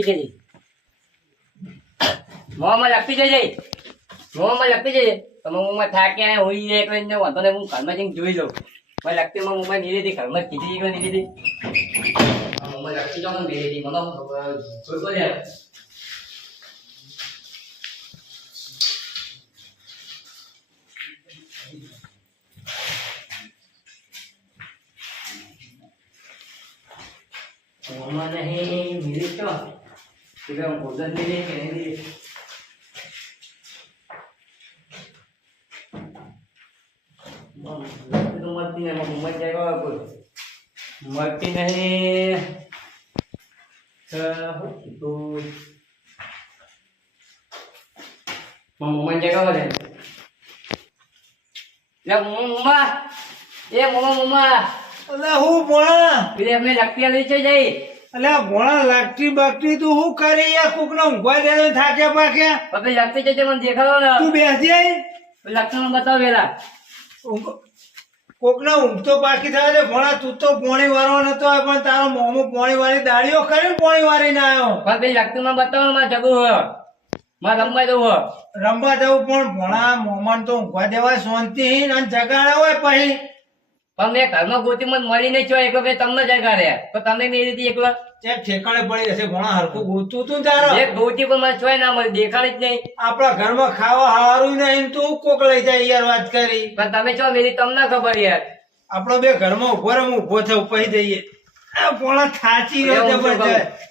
લખી જજે મોમાં લખી જજે મોમાં લખી જજે તમે મોમાં થાક્યા હોય એક લઈને વાંધો ને હું ઘરમાં જઈને જોઈ લઉં મેં લખતી માં મોમાં નીરી હતી ઘરમાં કીધી એકલા નીરી હતી મોમાં લખી જાવ ને નીરી હતી મને જોઈ બોલ્યા મોમાં નહીં નીરી તો કે ભોજન નીરી કે નહીં નીરી मरती नहीं मम्मा जगह हो जाए मम्मा ये मम्मा मम्मा અલે હું ભણા फिर हमें लगती है नीचे जाई અલે ભણા લાગતી બાગતી તું હું કરી યાર કોક ને ઊંઘવા દે થાક્યા પાક્યા अबे लगती जैसे मन देखा लो ना તું બેસી જાય लगता मैं बताओ मेरा કોક ને ઊંઘતો બાકી થાય છે ભણા તું તો પોણી વાળો નતો પણ તારો મોમો પોણી વાળી દાડીઓ કરી પોણી વાળી ના આવ્યો पर भाई लगती मैं बताओ मैं जगू हो मैं लंबा दो हो રમવા જવું પણ ભણા મોમન તો ઊંઘવા દેવાય શાંતિ અને જગાડે હોય પછી પણ મેં ઘરમાં ગોતી મને મળી નહીં છો એકલો ભાઈ તમને જગાડ્યા તો તમે મેરી હતી એકલા ચેક ઠેકાણે પડી જશે ભણા હરખું ગોતું તું તારો એક ગોતી પણ મને ચોય ના મળી દેખાડી જ નહીં આપણા ઘરમાં ખાવા હારું નહીં તું કોક લઈ જાય યાર વાત કરી પણ તમે છો મેરી તમને ખબર યાર આપણો બે ઘરમાં ઉભો રહે હું ઉભો થયો પછી જઈએ આ ભોળા થાચી રહ્યો જબરજસ્ત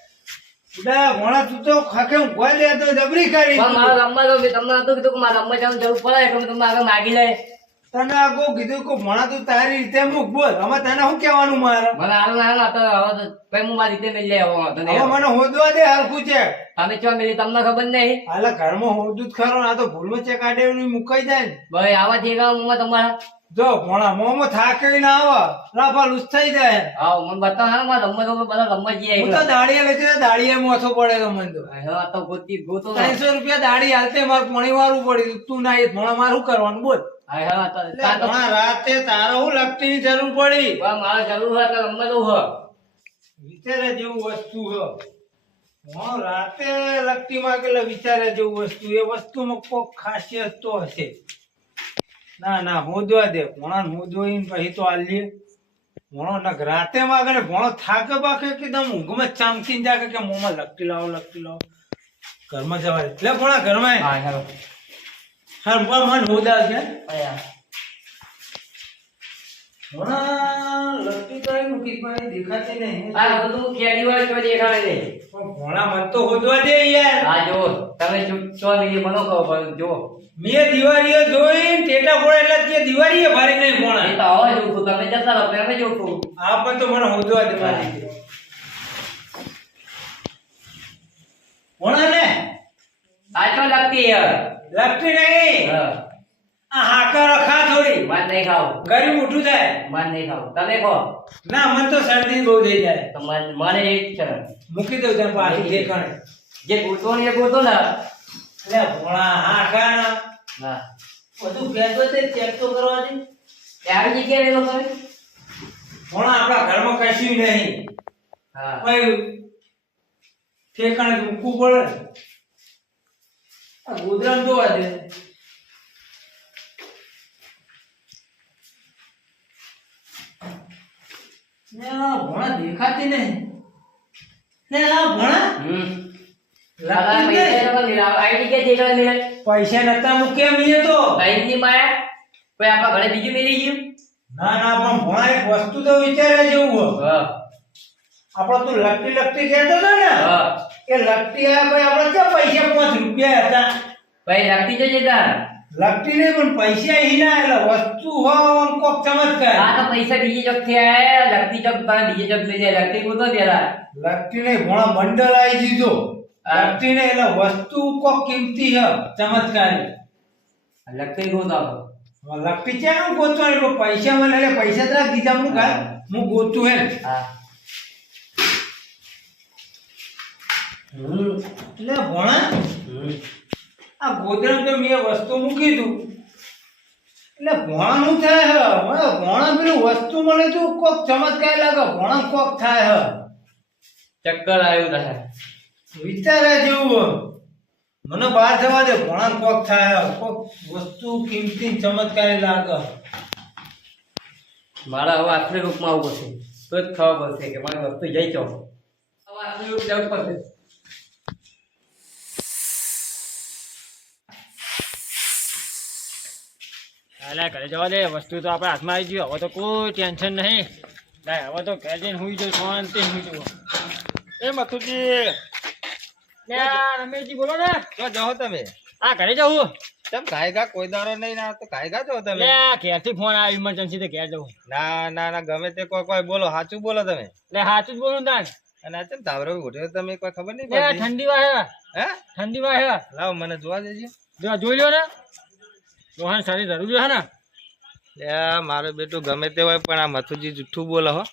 ભોળા તું તો ખાકે ઊંઘવા દે તો જબરી કરી પણ મારો રમવા દો મેં તમને હતું કીધું કે મારે રમવા જવાનું જરૂર પડે એટલે તમે આગળ માગી લે તને આગો કીધું કે ભોળા તું તારી રીતે મૂક બોલ હવે તને શું કહેવાનું મારે મને હાલ ના હતો હવે તો કઈ હું મારી રીતે મેં લે હવે મને હોદવા દે હરખું છે તમે છો મેરી તમને ખબર નહીં હાલ ઘરમાં હોદું જ ખરો આ તો ભૂલમાં ચેક આડે મુકાઈ જાય ને ભાઈ આવા છે તમારા જો ભોળા મોમો થાકે ના આવે રાફા લૂસ થઈ જાય હા મને બતાવો હા મારે રમવા તો બધા રમવા જઈએ હું તો દાડીએ લઈ જાય દાડીએ મોથો પડે તો મને તો હા તો ગોતો 300 રૂપિયા દાડી હાલતે મારે પોણી વાળું પડ્યું તું ના એ ભોળા મારું કરવાનું બોલ હા તો રાતે તારો હું લગતી ની જરૂર પડી મારે જરૂર હોય તો રમવા દઉં હો વિચારે જેવું વસ્તુ હો રાતે લગતી માં કે વિચારે જેવું વસ્તુ એ વસ્તુમાં કોક ખાસિયત તો હશે ના ના હોદવા દે ભોણા હોદવાઈને પછી તો આલીએ ભોણો નક રાતે માં આગળ ભોણો થાકે બાકે એકદમ ઊંઘમાં ચામકીને જાગે કે મોમાં લગતી લાવો ઘરમાં જવા દે લે ભોણા ઘરમાં હા હેલો હા મન હોદા છે આયા ભોણા લગતી તો એમ મૂકી પણ દેખાતી નહીં આ બધું કેડી હોય તો દેખાડે નહીં પણ ભોણા મન તો હોદવા દે યાર હા જો તમે ચો નહીં બનો કહો જો મેં દિવાળીએ જોઈ ટેટા ફોડે એટલે તે દિવાળીએ ભારી નહીં એ ભોણા તો આવો જોઉં છું તમે જતા રહો તમે જોઉં છું આ પણ તો મને હોદવા દે મારી ભોણા ને આચો લાગતી યાર લગતી નહીં હા આ હાકર ખા થોડી માર નહીં ખાવ ગરી મોટું થાય માર નહીં ખાવ તમે ખો ના મન તો શરદી બહુ થઈ જાય તો મારે એક છે મૂકી દઉં ત્યાં પાછી ઠેકાણે જે ગોતો ને એ ગોતો ને એટલે ભોણા હાકર હા બધું ફેરવો તે ચેક તો કરવા દે ત્યારે જગ્યાએ રહેલો તમે ભોણા આપણા ઘરમાં કશું નહીં હા કોઈ ઠેકાણે મૂકવું પડે આ ગોદરામ જોવા દે ભોણા દેખાતી નહીં ને આ ભોણા પૈસા નતા મૂક્યા મીએ તો આપણા ઘરે બીજું મેલી ગયું ના ના પણ ભોણા એક વસ્તુ તો વિચારે જેવું હો આપણો તું લગતી કહેતો હતો ને એ લગતી આયા ભાઈ આપણે ક્યાં પૈસા 5 રૂપિયા હતા ભાઈ લગતી જજે તાર લગતી નહીં પણ પૈસા હીના એટલે વસ્તુ હો કોક ચમત્કાર આ તો પૈસા બીજી ચોક થી આયા લગતી ચોક તારે બીજી ચોક લઈ જાય લગતી ગોતો પેલા લગતી નહીં ભોણા બંડલ આવી દીધો લગતી નહીં એટલે વસ્તુ કોક કિંમતી હ ચમત્કારી લગતી ગોતો લગતી ક્યાં ગોતવાની પણ પૈસા મને એટલે પૈસા તો રાખ દીધા હું ગોતું હે હા એટલે ભોણા આ ગોદરામ તો મેં વસ્તુ મૂકી દઉં એટલે ભોણા નું થાય હ ભોણા પેલું વસ્તુ મળે તો કોક ચમત્કાર લાગે ભોણા કોક થાય હ ચક્કર આવ્યું તારે વિચાર્યા જેવું મને બહાર જવા દે ભણા કોક થાય કોક વસ્તુ કિંમતી ચમત્કારી લાગે મારા હવે આખરી રૂપમાં આવવું પડશે તો જ ખબર પડશે કે મારી વસ્તુ જઈ છો હવે આખરી રૂપ જવું પડશે અલા ઘરે જવા દે વસ્તુ તો આપણા હાથમાં આવી ગયું હવે તો કોઈ ટેન્શન નહીં લાય હવે તો ઘરે જઈને હુઈ જાઉં શાંતિ હુઈ જાઉં એ મથુજી લે રમેશજી બોલો ને તો જાઓ તમે આ ઘરે જવું કેમ ગાયગા કોઈ દારો નહીં ના તો ગાયગા જો તમે લે ઘેરથી ફોન આવ્યો ઇમરજન્સી તો ઘેર જવું ના ના ના ગમે તે કોઈ બોલો સાચું બોલો તમે લે સાચું જ બોલું તાન અને આ ચમ ધાવરો ઉઠ્યો તમે કોઈ ખબર નહીં લે પડતી ઠંડી વાહે હે ઠંડી વાહે લાવ મને જોવા દેજો જો જોઈ લ્યો ને રોહન સારી જરૂરી હે ને લે મારો બેટું ગમે તે હોય પણ આ મથુજી જુઠ્ઠું બોલે હો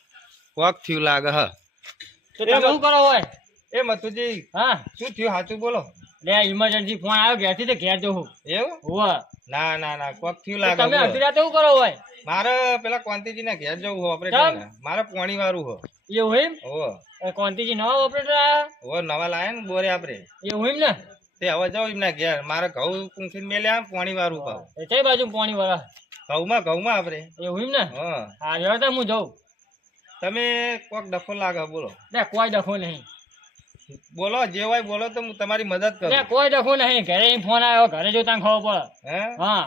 કોક થયું લાગે હ તો તમે શું કરો હોય એ મથુજી હા શું થયું સાચું બોલો લે ઇમરજન્સી ફોન આવ્યો ઘેરથી તો ઘેર જવું એવું હોવા ના ના ના કોક થયું તો લાગે તમે બોલો. અડધી રાતે શું કરો હોય મારે પેલા કોંતીજી ના ઘેર જવું હો કેમ? ઓપરેટર મારે પોણી વાળું હો એવું એમ હો કોંતીજી નવા ઓપરેટર આયા હો નવા લાયા ને બોરે આપડે એવું એમ ને તે હવે જાઉં એમના ઘેર મારે ઘઉં કુંખીને મેલ્યા પોણી વાળું પાવ એ કઈ બાજુ પાણી વાળા ઘઉંમાં આપડે એવું એમ ને હા હા જવા તો હું જાઉં તમે કોક ડફો લાગે બોલો લે કોઈ ડખો નહીં બોલો જે હોય બોલો તો હું તમારી મદદ લે કરું કોઈ ડખો નહીં ઘરે ફોન આવ્યો ઘરે જો ત્યાં ખબર પડે હે હા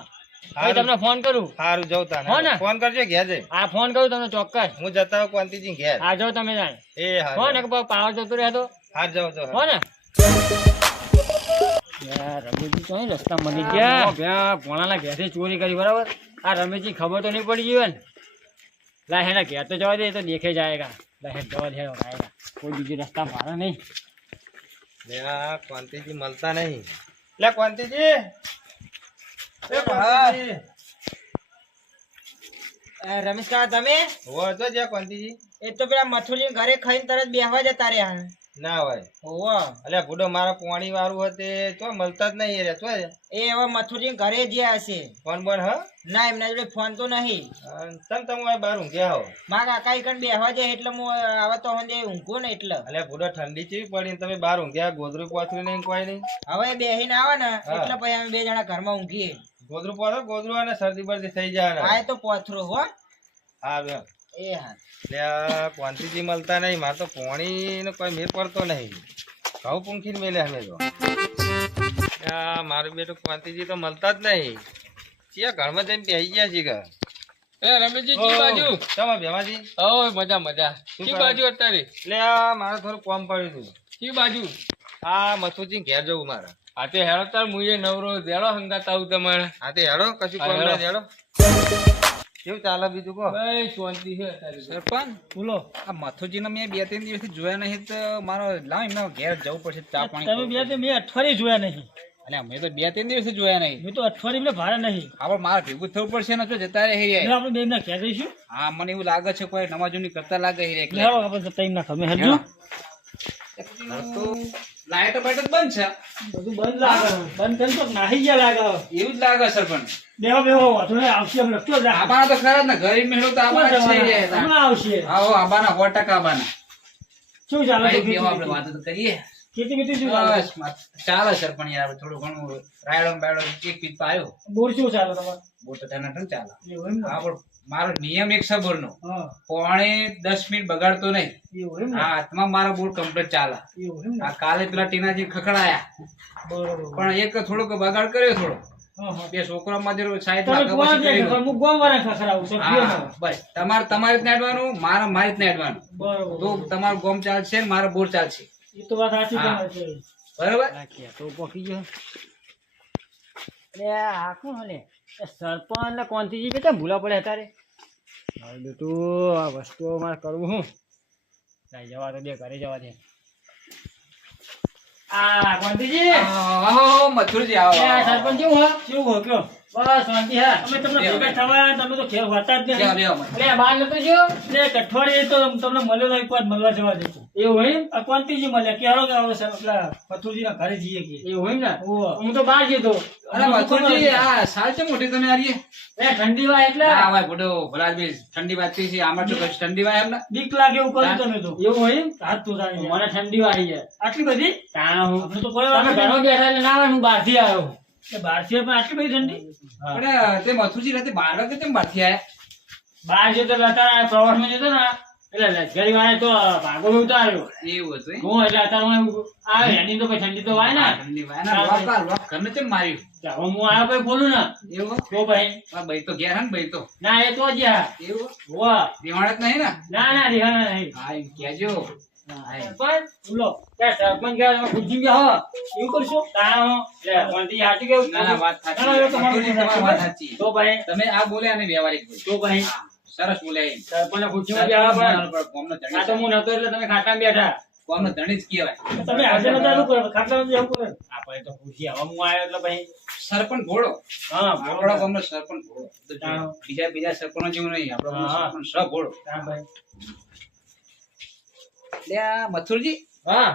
હારું. તમને ફોન કરું સારું જાઉં હો ને? તાને ફોન કરજો ઘેર જઈ આ ફોન કરું તમને ચોક્કસ હું જતા હોઉં કોંતીજી ઘેર આ જાઓ તમે જાણ એ હો ને હા પાવર જતો રહેતો હા જાઉં જાઉં હો ને યાર રમેશજી તો અહીં રસ્તા મળી ગયા ભોણાના ઘેરથી ચોરી કરી બરાબર આ રમેશજી ખબર તો નહીં પડી ગઈ હોય ને લા હેના ઘેર તો જવા દે એ તો દેખે જાયગા લા હે જવા દે આएगा કોઈ બીજી રસ્તા મારા નહીં લે આ કોંતીજી મળતા નહીં લે કોંતીજી એ કોંતીજી રમેશ કાકા તમે હો તો જે કોંતીજી એ તો પેલા મથુરી ઘરે ખાઈને તરત બેહવા જતા રહ્યા ના હોય હોવો અલ્યા બુડો મારા પોણી વાળું હતે તો મળતા જ નહીં રે તો એ હવે મથુરી ઘરે જ્યાં હશે ફોન બોન હ ના એમના જોડે ફોન તો નહીં તમે બહાર ઊંઘ્યા હો મારા કાકા ઈકણ બેહવા જાય એટલે હું હવે તો હંદે ઊંઘું ને એટલે અલ્યા બુડો ઠંડી ચેવી પડી ને તમે બહાર ઊંઘ્યા ગોદરું પોથરું નહીં કોઈ નહીં હવે બેહીને આવે ને હા. એટલે પછી અમે બે જણા ઘરમાં ઊંઘીએ ગોદરું પોથરું ગોદરું અને શરદી બરદી થઈ જાય આ તો પોથરો હો હા બે એ હા એટલે ક્વોન્ટિટી મળતા નહીં મારે તો પોણી નો કોઈ મેળ પડતો નહીં ઘઉં પૂંખીને મેલે અમે તો મારું બેટું ક્વોન્ટિટી તો મળતા જ નહીં ચિયા ઘરમાં જઈને બેસી ગયા છીએ કે એ રમેશજી કી બાજુ ચમ ભેમાજી ઓ મજા મજા શું કી કરે? બાજુ અત્યારે એટલે આ મારે થોડું કામ પડ્યું હતું કી બાજુ આ મથુજી ઘેર જવું મારે આ તે હેડો તાર મુએ નવરો દેડો હંગાત આવું તમારે હા તે હેડો કશું કામ હેડો. ના હેડો કેવું ચાલે બીજું કહો ભાઈ શાંતિ છે અત્યારે સરપંચ બોલો આ મથુજીને મેં 2-3 દિવસથી જોયા નહીં તો મારો લાવ એમના ઘેર જવું પડશે ચા પાણી તમે બે મેં અઠવાડિયે જોયા નહીં અને અમે તો 2-3 દિવસથી જોયા નહીં મેં તો અઠવાડિયે મેં ભાડા નહીં આપણે મારે ભેગું થવું પડશે ને જો જતા રહે એટલે હિરિયા. આપણે બે ના ક્યાં જઈશું હા મને એવું લાગે છે કોઈ નમાજોની કરતા લાગે હિરિયા લેવો આપણે ટાઈમ ના તમે હેડજો લાઈટ બાઈટ બંધ છે બધું બંધ લાગે બંધ કરી તો નાહી ગયા લાગે એવું જ લાગે સરપંચ બેહો બેહો વાંધો નહીં આવશે અમે લખતો જ રાખો. આબાના તો ખરા જ ને ગરીબ મેળો તો આબાના જ છે હિરિયા. હમણાં આવશે આવો આબાના 100% આબાના શું ચાલે છે કઈ બેહો આપણે વાતો તો કરીએ ખેતી બીતી શું ચાલે બસ ચાલે સરપંચ યાર થોડું ઘણું રાયડો બાયડો એક પીત પાયો બોર શું ચાલે તમારે બહુ તો તેના ટન ચાલે એવું એમ ને? હા પણ મારો નિયમ એક સબરનો હા પોણે 10 મિનિટ બગાડતો નહીં એવું એમ ને? હા હાથમાં મારો બોર્ડ કમ્પ્લીટ ચાલે એવું એમ ને? આ કાલે પેલા ટીનાજી ખખડાયા બરોબર પણ એક થોડોક બગાડ કર્યો થોડો હા હા બે છોકરામાં જે સાઈડ તમે માં કોણ પછી છે કર્યું. હું ગોમ વાળા ખખડાવું છું હા બસ તમારે જ નાડવાનું મારે જ નાડવાનું તો બરોબર તમારું ગોમ ચાલશે ને મારો બોર્ડ ચાલશે એ તો વાત સાચી હા. તમારી છે બરાબર તો પોકી ગયો અરે આ કોણ હલે એ સરપંચ ને કોંતીજી બેટા ભૂલા પડે તારે હવે બેટું આ વસ્તુઓ મારે કરવું હું લાઈ જવા તો દે ઘરે જવા દે આ કોંતીજી આવો મથુરજી આવો એ આ સરપંચ કેવું હો કયો બસ શાંતિ હા. અમે તમને ભેગા થવા તમે તો ઘેર હોતા જ લ્યો, નથી. લ્યો, મને. એટલે બહાર નતો ગયો? એટલે એક અઠવાડિયે તો તમને મળ્યો નહીં, એક વાર મળવા જવા દેતો. એવું હોય એમ? આ કોંતીજી મળ્યા કે હાલો કે હવે સાહેબ પેલા પથુજીના ઘરે જઈએ કે. એવું હોય ને? ઓહો. હું તો બહાર ગયો તો. અરે મથુરજી, આ સાલ છે મોટી તમે આરીએ? એ ઠંડી વાય એટલે ના, ભાઈ, બુડો, ભલાદભાઈ, ઠંડી વાગતી છે. આમાં શું કશું ઠંડી વાય એમને? બીક લાગે એવું કર્યું તમે તો. એવું હોય એમ? હાથ તો તાણી મને ઠંડી વાય છે. આટલી બધી તાણા હું આપણે તો કોઈ વાર તમે ઘણો બેઠા એટલે ના આવે, હું બહારથી આવ્યો. બહાર છે પણ આટલી બધી ઠંડી. હા. પણ તે મથુરજી રાતે 12 વાગે કેમ બહારથી આયા? બહાર જતો લતા પ્રવાસમાં જતો ને એટલે લશ્કરી વાળા તો ભાગો ઉતાર્યો. એવું હતું એમ? હું એટલે અત્યારે હું આવે એની તો કોઈ ઠંડી તો વાય ને. ઠંડી વાય ને, લોક ઘરને કેમ માર્યું? એટલે હવે હું આવ્યો પછી બોલું ને એવું? તો ભાઈ આ ભાઈ તો ઘેર હે ને, ભાઈ તો. ના એ તો જ્યાં એવું? વાહ દેવાણ જ નહીં ને? ના ના રિહાના નહીં. હા, એમ કહેજો. સરપંચ બોલો ત્યાં સરપંચ ગયા તમે ખુરશી ગયા હો એવું કરશો તાણા હો એટલે કોણથી હાચું કેવું ના, ના, વાત સાચી. ના, ના, તમારું મથુરજી, તમારી વાત સાચી. તો ભાઈ તમે આ બોલ્યા અને વ્યવહારિક બોલ્યા. તો ભાઈ હા, સરસ બોલ્યા એમ. સરપંચ ખુરશીમાં બેહવા પડે. કોમનો ધણી આ તો હું નતો એટલે તમે ખાટામાં બેઠા કોમનો ધણી જ કહેવાય. તમે હાજર નતા શું કરો ખાટલામાં જવું કરે. આપણે તો ખુરશી હવે હું આવ્યો એટલે ભાઈ સરપંચ ઘોડો. હા આપણા ગામનો સરપંચ ઘોડો. તો જો, હા. બીજા સરપંચો જેવું નહીં. આપણો ગામનો હા. સરપંચ સ ઘોડો. હા ભાઈ એટલે આ મથુરજી, હા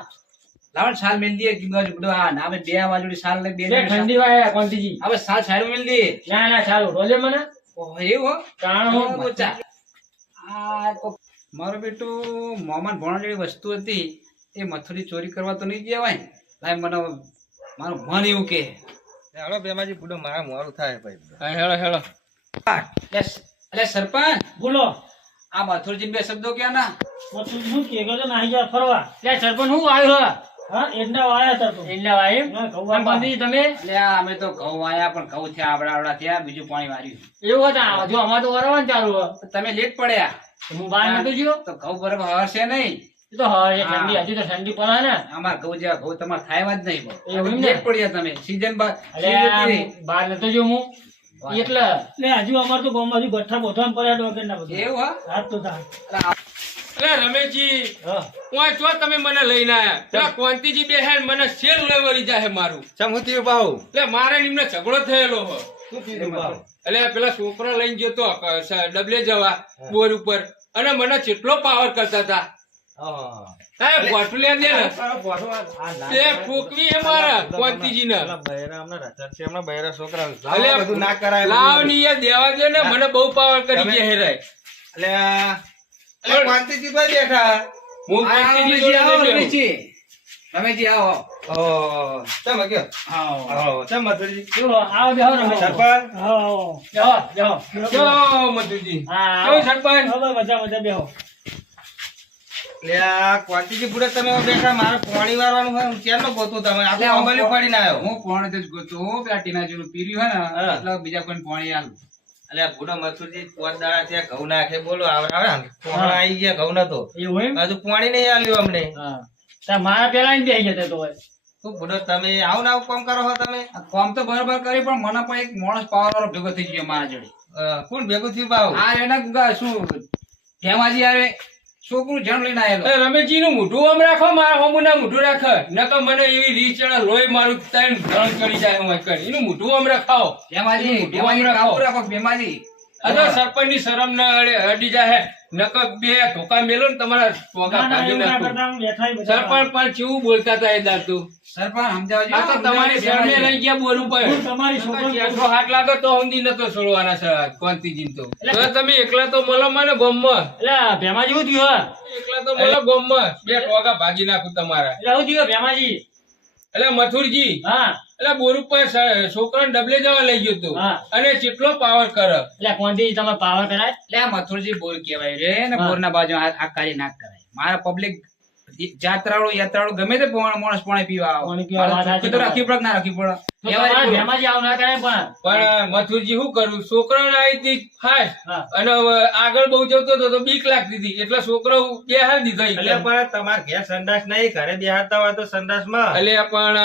લાવો ને સાલ મેલ દઈએ કે બાજુ બધું. આ ના, આપણે બે બાજુની સાલ લઈ, બે બે બાજુની સાલ. ઠંડી વાય કોંતીજી હવે સાલ સાઈડ મેલ દઈએ. ના ના ચાલો રોલે મને ઓહો, એવું હો? તાણ હું બોચા. આ મારો બેટો મોમાન ભણવા જેવી વસ્તુ હતી એ મથુરી ચોરી કરવા તો નહીં જવાય ને. લાય મને મારું મન એવું કે હેલો બેમાજી પૂડો મારા મોરું થાય ભાઈ. હેળો હેળો. અરે સરપંચ, બોલો આ મથુરજી બે શબ્દો ક્યાં ના? પથુજી શું કે ગયો નાહી જા ફરવા. ત્યાં સરપંચ હું આવ્યો હા એડના વાયા હતા તો. એટલે વાય એમ હા, ઘઉં પણ કોંતીજી તમે એટલે આ અમે તો ઘઉં વાયા પણ ઘઉં થયા આવડા થયા, બીજું પાણી વાર્યું. એવું હતા જો અમારે તો વરવાનું ચાલુ હોય. તમે લેટ પડ્યા હું બહાર નતો ગયો તો ઘઉં બરાબર હશે નહીં. એ તો હવે એ ઠંડી હજુ તો ઠંડી પડે ને અમાર ઘઉં જેવા ઘઉં તમારે ખાવા જ નહીં. એવું એમ ને? લેટ પડ્યા તમે. સીઝન બાદ અરે બહાર નતો જો હું એટલે એટલે હજુ અમાર તો ગામમાં હજુ ગઠ્ઠા બોધવામાં પડ્યા વગર ના બધું. એવું હા? હાથ તો થાય. અરે રમેશજી, હા હું જો તમે મને લઈને આયા પેલા કોંતીજી બે હે મને શેર લેવરી જાય મારું. ચમુતી બાહુ એટલે મારે ને એમને ઝઘડો થયેલો હો. શું કીધું બાહુ? એટલે પેલા છોકરા લઈને ગયો તો ડબલે જવા બોર ઉપર અને મને કેટલો પાવર કરતા હતા. હા હા બોટલિયા દે ને તે ફૂકવી હે મારા કોંતીજી ને. લાવ ની એ દેવા દે ને મને બહુ પાવર કરી ગયા હેરાય. હું કોંતીજી જોડે નહીં બેહું. રમેશજી, રમેશજી આવો. જો આવો બેહો રમેશ હા બેહો બેહો જો મધુજી. હા કેવું સરપંચ? હવે મજા મજા બેહો. હું પોણે જ ગોતો પેલા ટીનાજીનું પીર્યું હે ને એટલે બીજા કોઈ પાણી આલું. એવું એમ હજુ પાણી નહીં આલ્યું અમને. હા તાર મારા પેલા આઈને બેહી જતા તો હોય. શું બુડો તમે આવું ને આવું કામ કરો છો તમે? આ કામ તો બરોબર કરી પણ મને પણ એક માણસ પાવર વાળો ભેગો થઈ ગયો મારા જોડે. કોણ ભેગું થયું બાહુ? આ એના શું હેમાજી આવે છોકરું જણ લઈને આવેલો. એ રમેશજી નું મોઢું આમ રાખો, મારા હોમું ના મોઢું રાખ. નકર મને એવી રીત ચડે લોહી મારું ત્રણ ધણ કરી જાય હું કરી. એનું મોઢું આમ રખાવો. હેમાજી, મોઢું હેમાજી આમ રાખો. કાબુ રાખો હેમાજી. અરે સરપંચ ની શરમ ના અડી જાય. નકર બે ધોકા મેલો ને તમારા ટોકા ના, ના, ભાગી એવું ના નાખું. કરતા, આમ બેઠા ય બધા. સરપંચ પણ કેવું બોલતા હતા એ દાદુ. સરપંચ સમજાવજો. આ તો તમારી શરમે લઈ ગયા બોર ઉપર. હું તમારી છોકરો ચેટલો હાથ લાગે તો ઊંધી નતો છોડવાના છે કોંતીજી તો. તો તમે એકલા તો મળો મને ગોમમાં. એટલે ભેમાજી શું થયું એકલા તો મળો ગોમમાં. બે ટોકા ભાગી નાખું તમારા. એટલે શું થયું ભેમાજી એટલે મથુરજી, હા એટલે બોર ઉપર છોકરાને ડબલે જવા લઈ ગયો તો હા. અને કેટલો પાવર કરે. એટલે કોંતી તમે પાવર કરાય એટલે આ મથુરજી બોર કહેવાય રે ને હા. બોરના બાજુ આ કાર્ય ના કરાય. મારા પબ્લિક યાત્રાળુ ગમે તે માણસ પાણી પીવા આવે. પાણી પીવા મારે સાચી તો વાત. રાખવી પડે કે ના રાખવી પડે? તો વ્યવહારિક તમારે બોલો. ભેમાજી આવું ના કરાય પણ પણ મથુરજી શું કરું, છોકરાને આવી હતી ફાસ્ટ હા. અને આગળ બહુ જતો હતો તો બીક લાગતી હતી એટલે છોકરો બેહાર દીધો એટલે એકદમ. પણ તમારે ઘેર સંડાસ નહીં, ઘરે બેહાડતા હોય તો સંડાસમાં એટલે પણ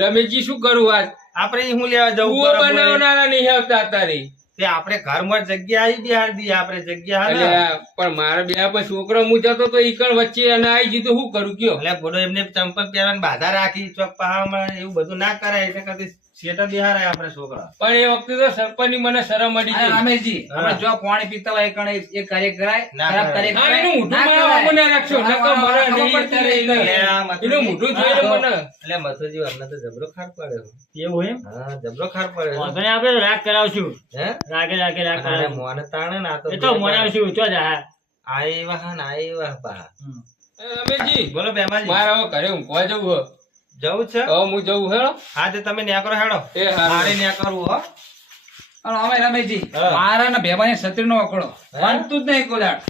રમેશજી શું કરું આજ આપણે હું લેવા જવું કૂવો પડે બોલે? બનાવનારા નહીં આવતા અત્યારે. તે આપણે ઘરમાં જગ્યા આવી બેહાડી દઈએ, આપણે જગ્યા હા એટલે ને? પણ મારા બે પણ છોકરો હું જતો તો ઈકણ વચ્ચે અને આવી જીધું શું કરું કયો. એટલે બોલો એમને ચંપલ પહેરવાની બાધા રાખી ચોક પહાડમાં એવું બધું ના કરાય. એટલે કદી શેઠા બિહાર આયા આપણે છોકરા. પણ એ વખતે તો સરપંચની મને શરમ મળી અરે ગઈ. રમેશજી આપણે જો પાણી પીતા હોય કણે એ કાર્ય કરાય ના ખરાબ કરાય. કાર્ય હા, કરાય એનું મોઢું ના મારા કરાય. આંખો ના રાખશો. નકર મને નહીં ખબર અત્યારે પડતી એને. એટલે આ મથુરજી- એનું મોઢું જોઈને મને એટલે મથુરજી અમને તો જબરો ખાર પડ્યો. એવું એમ હા, જબરો ખાર પડ્યો. વાંધો નહીં, આપણે રાગ કરાવશું હે? રાગે રાગે રાગ અને કરાવશું મોને તાણે ને આ તો એ તો મનાવશું ચો જા આયવા હા ને આયવા બા. રમેશજી બોલો બેમાજી. મારે હવે ઘરે ઊંઘવા જવું જવું છે? હવે હું જવું હેડો. હા તે તમે ન્યા કરો હેડો. એ હારું. મારે ન્યા કરવું હો. અને અમે રમેશજી હા. મારા ને ભેમાની છત્રી નો અકડો બનતું જ નહીં કોદાડ.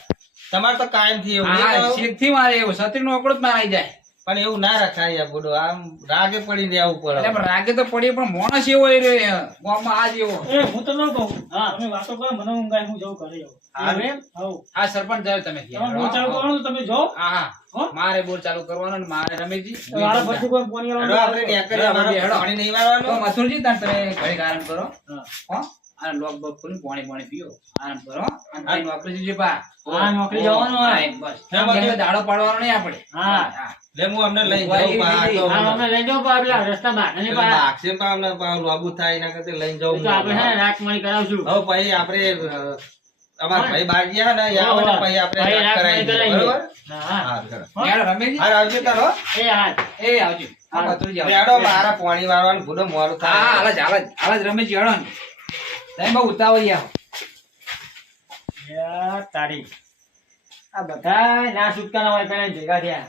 તમારે તો કાયમ થી એવું હા નહીં શેઠથી મારે એવું છત્રી નો અકડો જ મારાઈ જાય. પણ એવું ના રખાય યાર બોડો. આમ રાગે પડી રહેવું એટલે પડે. પણ રાગે તો પડી પણ માણસ એવો એ રહ્યો ગામમાં આજ એવો. એ હું તો ન કહું તમે વાતો કરો મને ઊંઘ આવે હું જવું ઘરે જાઉં. હા એમ? હઉ. આ સરપંચ જાવ તમે તમારે બોલ ચાલુ કરવાનું તો તમે જો હા હો? હા મારે બોર ચાલુ કરવાનો ને મારે રમેશજી મારા પછી કોઈ પોણી હેડો આપણે ન્યા કરીએ. અમારે હેડો. પાણી નહીં તો વાળવાનું. મથુરજી તાર તમે ઘડીક આરામ કરો હા. હો અને લોક બોક ખોલીને પાણી પીઓ આરામ કરો અને પછી નોકરી જજો પા. હા, નોકરી જવાનું હોય. હા, બસ હા, બાકી- કેમ કે દાડો પાડવાનો નહીં આપણે. હા. લે હું અમને લઈ ઉભા જાઉં રહી, પા. આ તો હા, અમે લઈ જાઓ પેલા રસ્તામાં અને પેલા પાછા ભાગશે પા અમને પા લોબુ થાય એના કરતા લઈને જાઉં તો આપણે છે ને રાખ મણી કરાવશું હવે પછી આપણે અમારા ભાઈ બહાર ગયા ને અહીંયા આવે ને પછી આપણે ભાઈ રાત રાખ મણી કરાવી દઈએ. કરાવીએ. બરોબર? હા હા, કરો. હેડો રમેશજી. હાર આવજો તારો. એ હા એ આવજો હા મથુરજી આવજો. હેડો મારા પાણી વાળવાનું ભૂલો મોડું હા થાય. હાલ જ હાલ જ રમેશજી હેડો ને તમે બહુ ઉતાવળી આવો. યાર તારી આ બધા ના છૂટકાના હોય પેલા ભેગા થયા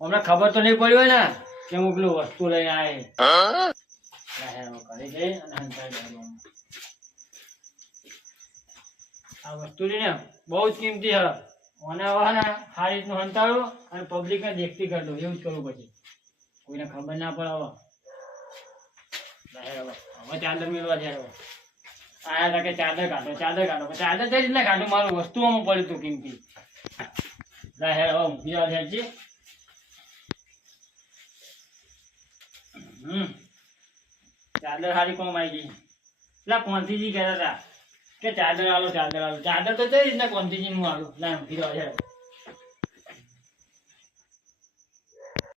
અમને ખબર તો નહીં પડી હોય ને કે હું પેલું વસ્તુ લઈને આવે કરી જઈ અને હંતાઈ જવાનું. આ વસ્તુ ને બહુ જ કિંમતી છે અને હવે ને સારી રીતનું હંતાડો અને પબ્લિક ને દેખતી કરી દો એવું જ કરવું પછી કોઈને ખબર ના પડે હવે હવે ચાદર મેળવા છે હવે આયા તા કે ચાદર કાઢો ચાદર કઈ રીતના કાઢો મારું વસ્તુઓમાં પડ્યું હતું કિંમતી જાહેર હવે મૂકી જવા છે ચાદર સારી કોમ આવી ગઈ પેલા કોંતીજી કહેતા હતા કે ચાદર આલો ચાદર તો કઈ રીતના કોંતીજી નું આલું ના મૂકી જવા છે